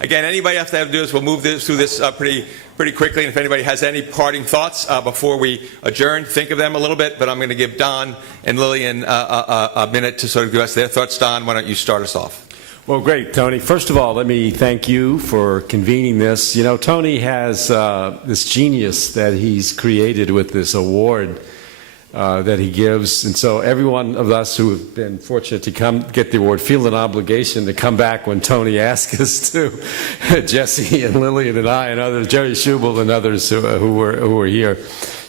again, anybody else that have to do this, we'll move through this pretty quickly. And if anybody has any parting thoughts before we adjourn, think of them a little bit. But I'm going to give Don and Lillian a minute to sort of give us their thoughts. Don, why don't you start us off? Well, great, Tony. First of all, let me thank you for convening this. You know, Tony has this genius that he's created with this award that he gives. And so every one of us who have been fortunate to come get the award feel an obligation to come back when Tony asks us to. Jesse and Lillian and I and others, Jerry Schubel and others who were here.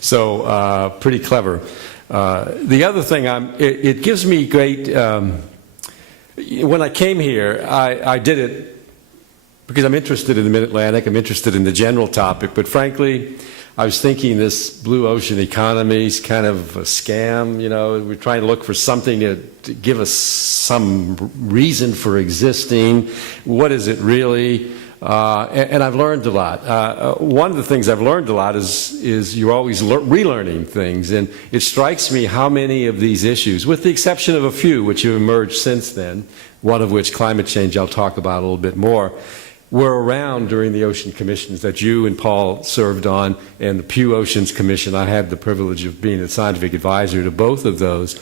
So pretty clever. The other thing, it gives me great... when I came here, I did it because I'm interested in the Mid-Atlantic, I'm interested in the general topic, but frankly, I was thinking this blue ocean economy is kind of a scam. You know, we're trying to look for something to give us some reason for existing. What is it really? And I've learned a lot. One of the things I've learned a lot is you're always relearning things, and it strikes me how many of these issues, with the exception of a few which have emerged since then, one of which, climate change, I'll talk about a little bit more, were around during the ocean commissions that you and Paul served on, and the Pew Oceans Commission. I had the privilege of being a scientific advisor to both of those.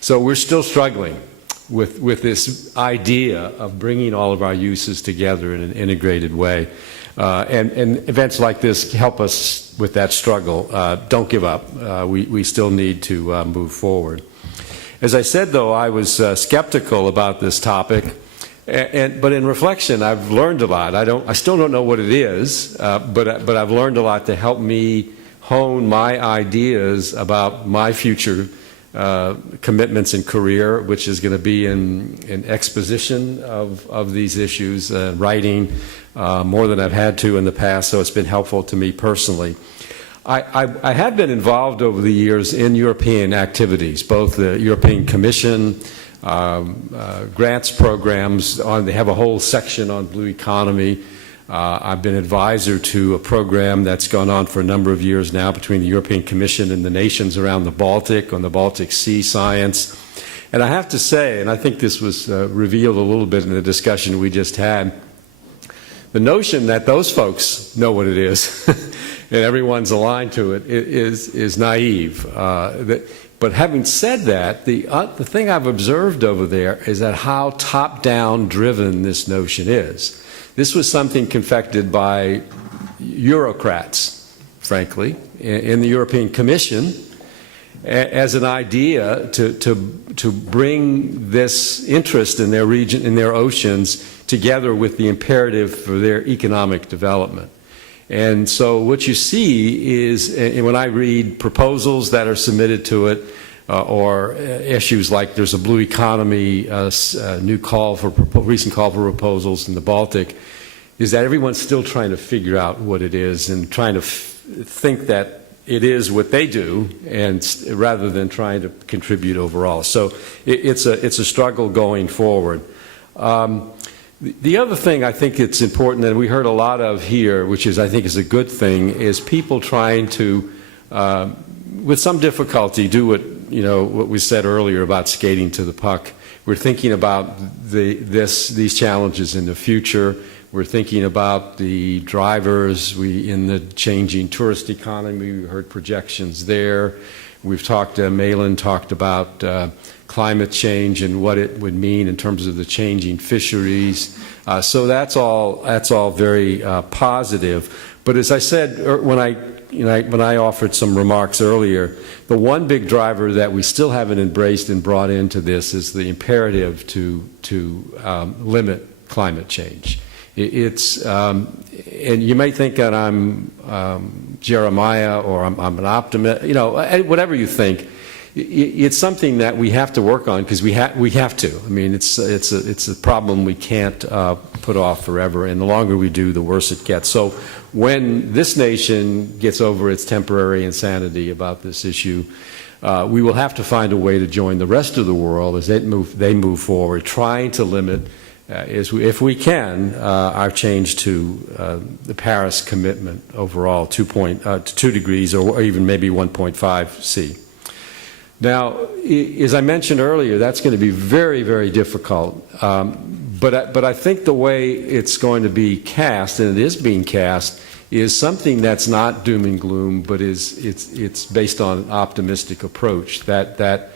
So we're still struggling with this idea of bringing all of our uses together in an integrated way. And events like this help us with that struggle. Don't give up. We still need to move forward. As I said, though, I was skeptical about this topic, but in reflection, I've learned a lot. I still don't know what it is, but I've learned a lot to help me hone my ideas about my future commitments and career, which is going to be in exposition of these issues, writing more than I've had to in the past, so it's been helpful to me personally. I have been involved over the years in European activities, both the European Commission, grants programs. They have a whole section on blue economy. I've been advisor to a program that's gone on for a number of years now between the European Commission and the nations around the Baltic on the Baltic Sea science. And I have to say, and I think this was revealed a little bit in the discussion we just had, the notion that those folks know what it is and everyone's aligned to it is naive. But having said that, the thing I've observed over there is that how top-down driven this notion is. This was something confected by Eurocrats, frankly, in the European Commission as an idea to bring this interest in their region, in their oceans, together with the imperative for their economic development. And so what you see is, when I read proposals that are submitted to it, or issues like there's a blue economy, recent call for proposals in the Baltic, is that everyone's still trying to figure out what it is and trying to think that it is what they do, and rather than trying to contribute overall. So it's a struggle going forward. The other thing I think it's important, and we heard a lot of here, which I think is a good thing, is people trying to, with some difficulty, do what we said earlier about skating to the puck. We're thinking about these challenges in the future. We're thinking about the drivers in the changing tourist economy. We heard projections there. We've talked, Malin talked about climate change and what it would mean in terms of the changing fisheries. So that's all very positive. But as I said when I offered some remarks earlier, the one big driver that we still haven't embraced and brought into this is the imperative to limit climate change. And you may think that I'm Jeremiah or I'm an optimist, whatever you think. It's something that we have to work on because we have to. I mean, it's a problem we can't put off forever, and the longer we do, the worse it gets. So when this nation gets over its temporary insanity about this issue, we will have to find a way to join the rest of the world as they move forward, trying to limit, if we can, our change to the Paris commitment overall, 2 degrees or even maybe 1.5 C. Now, as I mentioned earlier, that's going to be very, very difficult. But I think the way it's going to be cast, and it is being cast, is something that's not doom and gloom, but it's based on an optimistic approach. That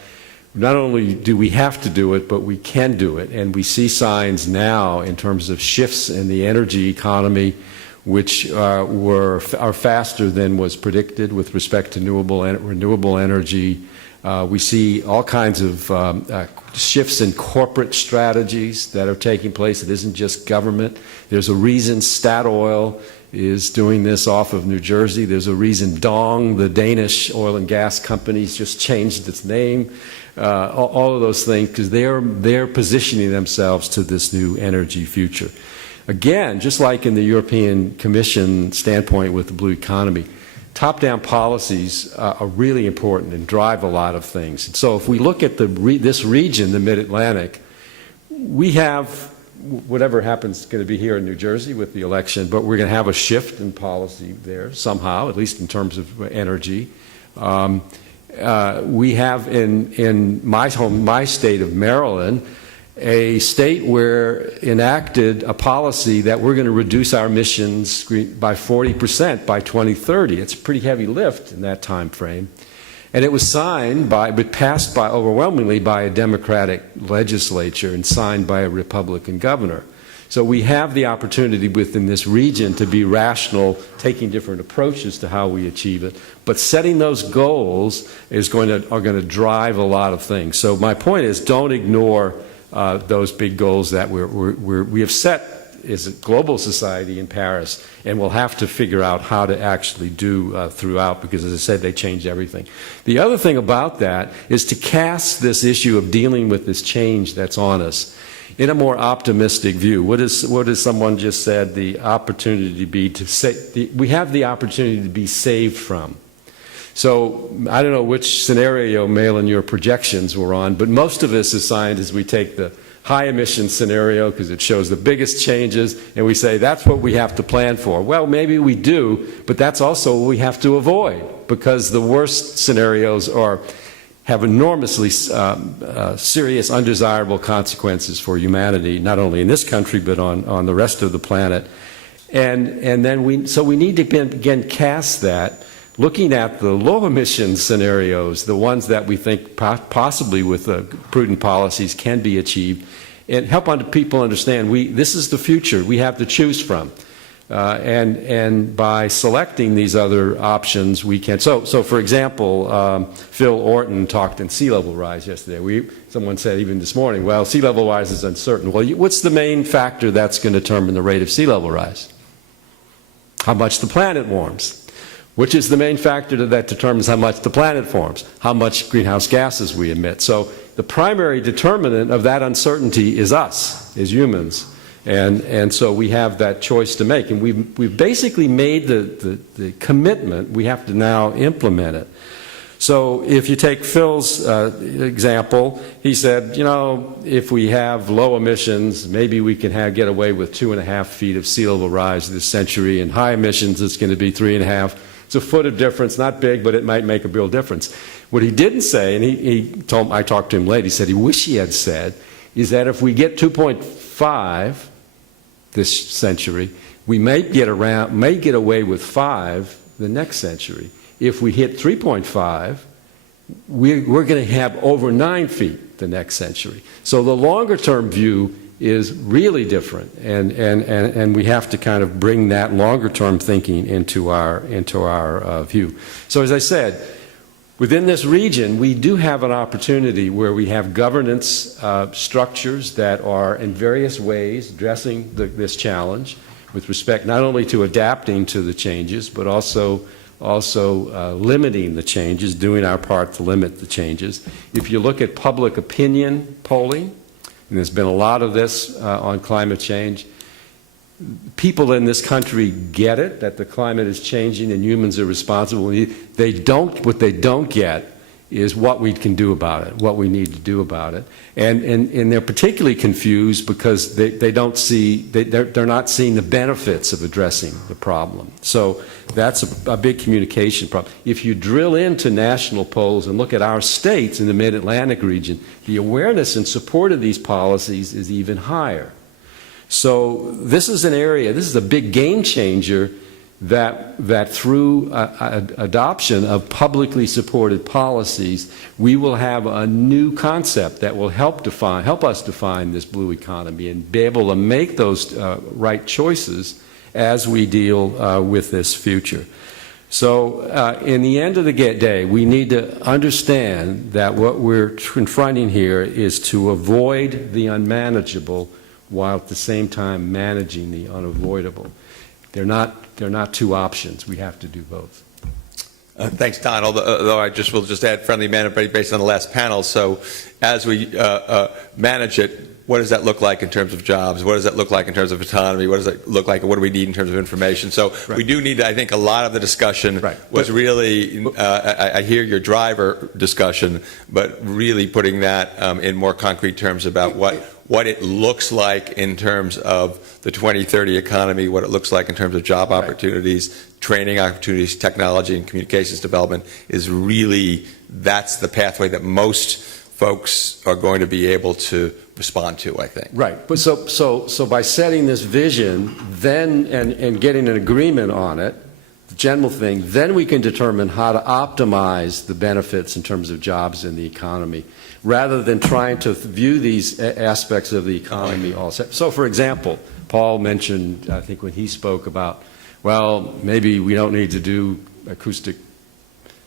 not only do we have to do it, but we can do it. And we see signs now in terms of shifts in the energy economy, which are faster than was predicted with respect to renewable energy. We see all kinds of shifts in corporate strategies that are taking place. It isn't just government. There's a reason Statoil is doing this off of New Jersey. There's a reason Dong, the Danish oil and gas company, just changed its name. All of those things, because they're positioning themselves to this new energy future. Again, just like in the European Commission standpoint with the blue economy, top-down policies are really important and drive a lot of things. And so if we look at this region, the Mid-Atlantic, we have whatever happens going to be here in New Jersey with the election, but we're going to have a shift in policy there somehow, at least in terms of energy. We have in my state of Maryland, a state where enacted a policy that we're going to reduce our emissions by 40% by 2030. It's a pretty heavy lift in that time frame. And it was passed overwhelmingly by a Democratic legislature and signed by a Republican governor. So we have the opportunity within this region to be rational, taking different approaches to how we achieve it. But setting those goals are going to drive a lot of things. So my point is, don't ignore those big goals that we have set as a global society in Paris, and we'll have to figure out how to actually do throughout, because as I said, they change everything. The other thing about that is to cast this issue of dealing with this change that's on us in a more optimistic view. What is someone just said, the opportunity to be we have the opportunity to be saved from. So I don't know which scenario, Malin, your projections were on, but most of us as scientists, we take the high emission scenario because it shows the biggest changes, and we say that's what we have to plan for. Well, maybe we do, but that's also what we have to avoid, because the worst scenarios have enormously serious undesirable consequences for humanity, not only in this country but on the rest of the planet. And then we need to again cast that, looking at the low emission scenarios, the ones that we think possibly with prudent policies can be achieved, and help people understand this is the future we have to choose from. And by selecting these other options, we can. So for example, Phil Orton talked in sea level rise yesterday. Someone said even this morning, well, sea level rise is uncertain. Well, what's the main factor that's going to determine the rate of sea level rise? How much the planet warms. Which is the main factor that determines how much the planet forms, how much greenhouse gases we emit. So the primary determinant of that uncertainty is us, as humans. And so we have that choice to make. And we've basically made the commitment. We have to now implement it. So if you take Phil's example, he said, if we have low emissions, maybe we can get away with 2.5 feet of sea level rise this century. And high emissions, it's going to be 3.5. It's a foot of difference, not big, but it might make a real difference. What he didn't say, and I talked to him late, he said he wished he had said, is that if we get 2.5 this century, we may get away with 5 the next century. If we hit 3.5, we're going to have over 9 feet the next century. So the longer term view is really different, and we have to kind of bring that longer term thinking into our view. So as I said, within this region, we do have an opportunity where we have governance structures that are in various ways addressing this challenge with respect not only to adapting to the changes, but also limiting the changes, doing our part to limit the changes. If you look at public opinion polling, and there's been a lot of this on climate change, people in this country get it, that the climate is changing and humans are responsible. What they don't get is what we can do about it, what we need to do about it. And they're particularly confused because they don't see, they're not seeing the benefits of addressing the problem. So that's a big communication problem. If you drill into national polls and look at our states in the Mid-Atlantic region, the awareness and support of these policies is even higher. So this is an area, this is a big game changer that through adoption of publicly supported policies, we will have a new concept that will help us define this blue economy and be able to make those right choices as we deal with this future. So in the end of the day, we need to understand that what we're confronting here is to avoid the unmanageable while at the same time managing the unavoidable. They're not two options. We have to do both. Thanks, Don. Although I will just add friendly amendment based on the last panel. So as we manage it, what does that look like in terms of jobs? What does that look like in terms of autonomy? What does it look like? What do we need in terms of information? So we do need, I think, a lot of the discussion was really, I hear your driver discussion, but really putting that in more concrete terms about what it looks like in terms of the 2030 economy, what it looks like in terms of job opportunities, training opportunities, technology and communications development is really, that's the pathway that most folks are going to be able to respond to, I think. Right. But so by setting this vision, then and getting an agreement on it, the general thing, then we can determine how to optimize the benefits in terms of jobs in the economy, rather than trying to view these aspects of the economy all separate. So, for example, Paul mentioned, I think when he spoke about, well, maybe we don't need to do acoustic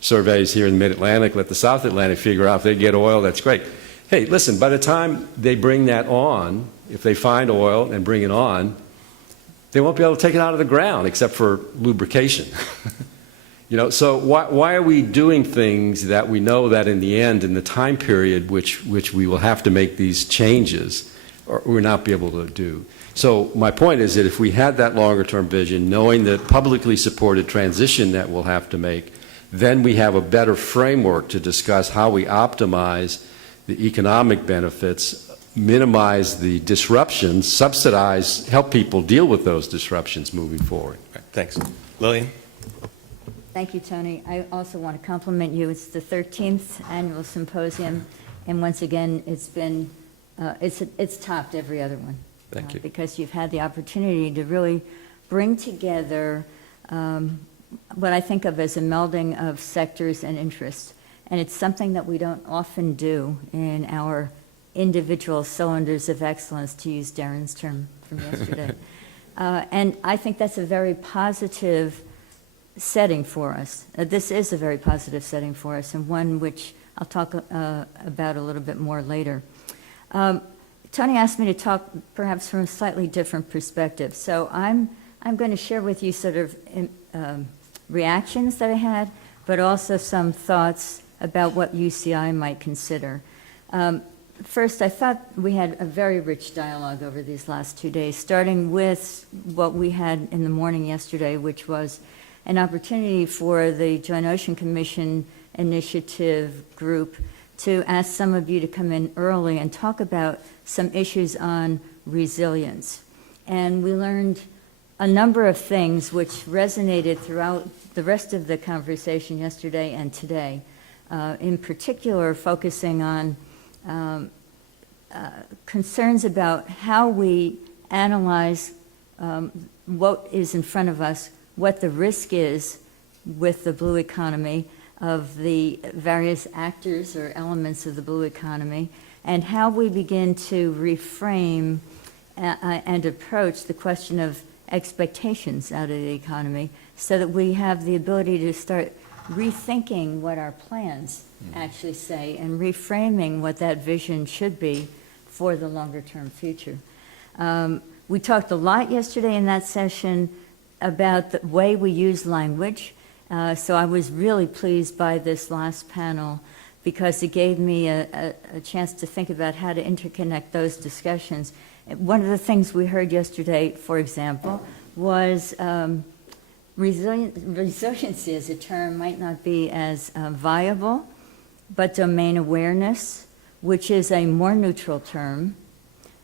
surveys here in the Mid-Atlantic, let the South Atlantic figure out if they get oil, that's great. Hey, listen, by the time they bring that on, if they find oil and bring it on, they won't be able to take it out of the ground except for lubrication. You know, so why are we doing things that we know that in the end, in the time period which we will have to make these changes, or we'll not be able to do? So my point is that if we had that longer term vision, knowing the publicly supported transition that we'll have to make, then we have a better framework to discuss how we optimize the economic benefits, minimize the disruptions, subsidize, help people deal with those disruptions moving forward. Thanks. Lillian? Thank you, Tony. I also want to compliment you. It's the 13th annual symposium, and once again, it's been it's topped every other one. Thank you. Because you've had the opportunity to really bring together what I think of as a melding of sectors and interests, and it's something that we don't often do in our individual cylinders of excellence, to use Darren's term from yesterday. And I think that's a very positive setting for us. This is a very positive setting for us, and one which I'll talk about a little bit more later. Tony asked me to talk perhaps from a slightly different perspective, so I'm going to share with you sort of reactions that I had, but also some thoughts about what UCI might consider. First, I thought we had a very rich dialogue over these last 2 days, starting with what we had in the morning yesterday, which was an opportunity for the Joint Ocean Commission Initiative group to ask some of you to come in early and talk about some issues on resilience. And we learned a number of things which resonated throughout the rest of the conversation yesterday and today, in particular focusing on concerns about how we analyze what is in front of us, what the risk is with the blue economy of the various actors or elements of the blue economy, and how we begin to reframe and approach the question of expectations out of the economy so that we have the ability to start rethinking what our plans actually say and reframing what that vision should be for the longer term future. We talked a lot yesterday in that session about the way we use language. So I was really pleased by this last panel because it gave me a chance to think about how to interconnect those discussions. One of the things we heard yesterday, for example, was resiliency as a term might not be as viable, but domain awareness, which is a more neutral term,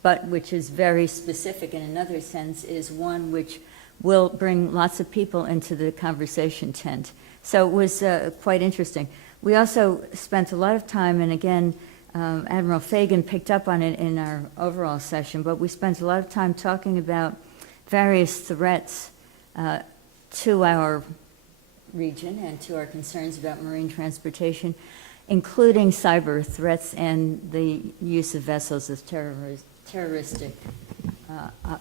but which is very specific in another sense, is one which will bring lots of people into the conversation tent. So it was quite interesting. We also spent a lot of time, and again, Admiral Fagan picked up on it in our overall session, but we spent a lot of time talking about various threats to our region and to our concerns about marine transportation, including cyber threats and the use of vessels as terroristic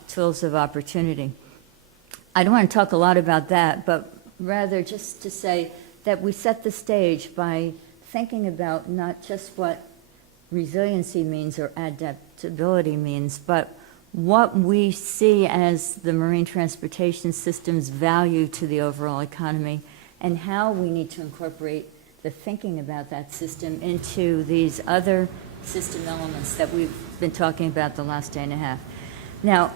tools of opportunity. I don't want to talk a lot about that, but rather just to say that we set the stage by thinking about not just what resiliency means or adaptability means, but what we see as the marine transportation system's value to the overall economy and how we need to incorporate the thinking about that system into these other system elements that we've been talking about the last day and a half. Now,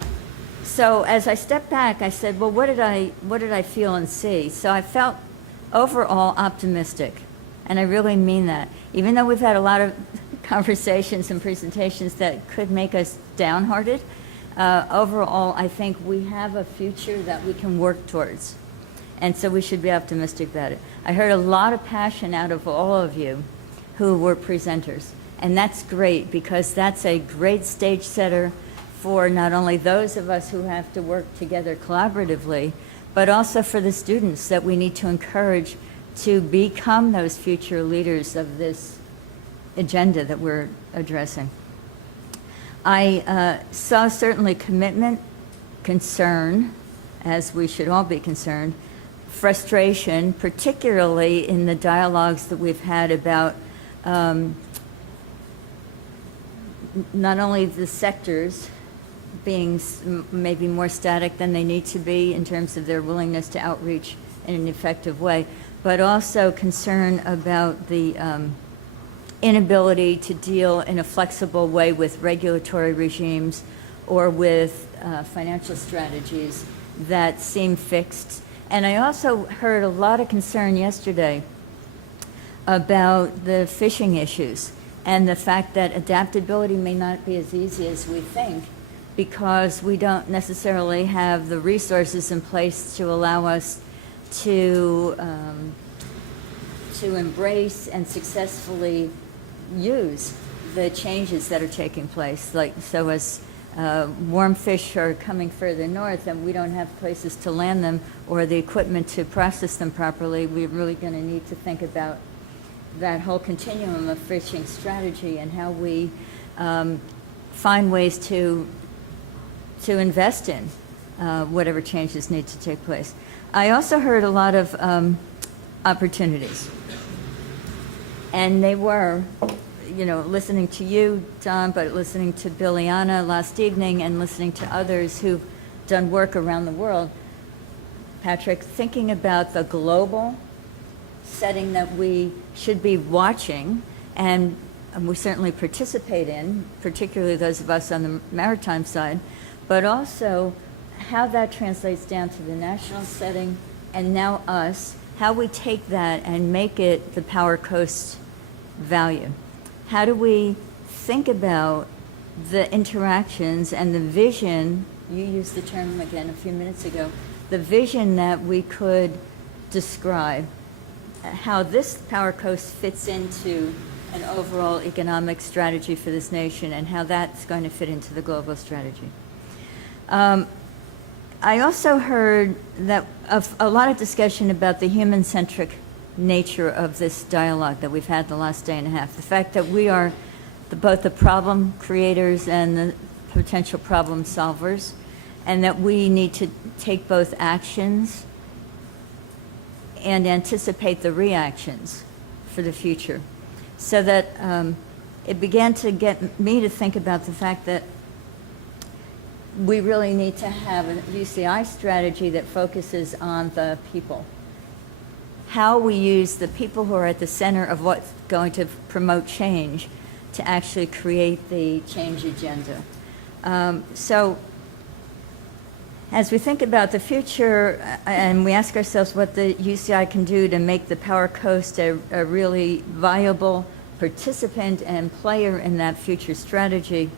so as I stepped back, I said, well, what did I feel and see? So I felt overall optimistic, and I really mean that. Even though we've had a lot of conversations and presentations that could make us downhearted, overall, I think we have a future that we can work towards. And so we should be optimistic about it. I heard a lot of passion out of all of you who were presenters. And that's great, because that's a great stage setter for not only those of us who have to work together collaboratively, but also for the students that we need to encourage to become those future leaders of this agenda that we're addressing. I saw certainly commitment, concern, as we should all be concerned, frustration, particularly in the dialogues that we've had about not only the sectors being maybe more static than they need to be in terms of their willingness to outreach in an effective way, but also concern about the inability to deal in a flexible way with regulatory regimes or with financial strategies that seem fixed. And I also heard a lot of concern yesterday about the fishing issues and the fact that adaptability may not be as easy as we think, because we don't necessarily have the resources in place to allow us to embrace and successfully use the changes that are taking place. Like, so as warm fish are coming further north and we don't have places to land them or the equipment to process them properly, we're really going to need to think about that whole continuum of fishing strategy and how we find ways to invest in whatever changes need to take place. I also heard a lot of opportunities. And they were, you know, listening to you, Don, but listening to Biliana last evening and listening to others who've done work around the world. Patrick, thinking about the global setting that we should be watching and we certainly participate in, particularly those of us on the maritime side, but also how that translates down to the national setting and now us, how we take that and make it the Power Coast value. How do we think about the interactions and the vision, you used the term again a few minutes ago, the vision that we could describe, how this Power Coast fits into an overall economic strategy for this nation and how that's going to fit into the global strategy. I also heard that a lot of discussion about the human-centric nature of this dialogue that we've had the last day and a half. The fact that we are both the problem creators and the potential problem solvers, and that we need to take both actions and anticipate the reactions for the future. So that it began to get me to think about the fact that we really need to have a UCI strategy that focuses on the people. How we use the people who are at the center of what's going to promote change to actually create the change agenda. So as we think about the future and we ask ourselves what the UCI can do to make the Power Coast a really viable participant and player in that future strategy.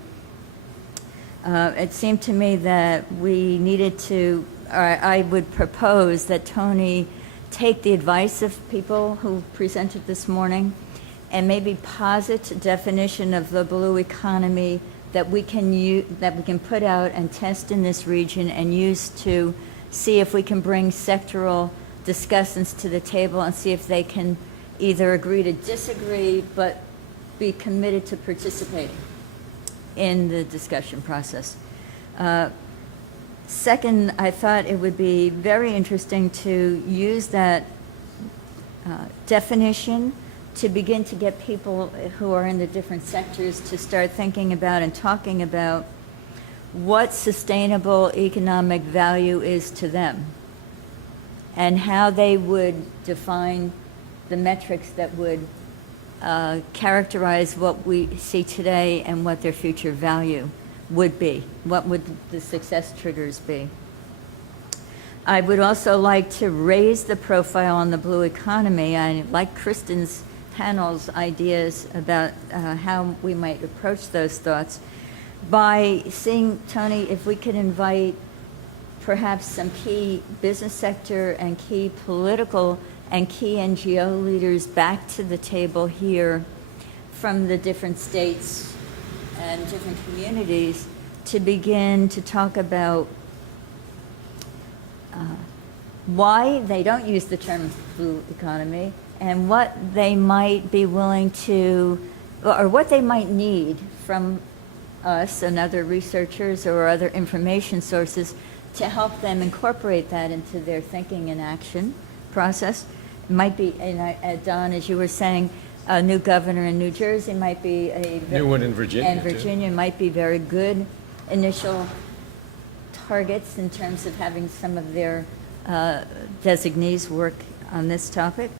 It seemed to me that we needed to, or I would propose that Tony take the advice of people who presented this morning and maybe posit a definition of the blue economy that we can put out and test in this region and use to see if we can bring sectoral discussants to the table and see if they can either agree to disagree but be committed to participating in the discussion process. Second, I thought it would be very interesting to use that definition to begin to get people who are in the different sectors to start thinking about and talking about what sustainable economic value is to them and how they would define the metrics that would characterize what we see today and what their future value would be. What would the success triggers be? I would also like to raise the profile on the blue economy. I like Kristen's panel's ideas about how we might approach those thoughts by seeing, Tony, if we could invite perhaps some key business sector and key political and key NGO leaders back to the table here from the different states and different communities to begin to talk about why they don't use the term blue economy and what they might be willing to, or what they might need from us and other researchers or other information sources to help them incorporate that into their thinking and action process. It might be, and Don, as you were saying, a new governor in New Jersey might be a New one in Virginia, and Virginia might be very good initial targets in terms of having some of their designees work on this topic.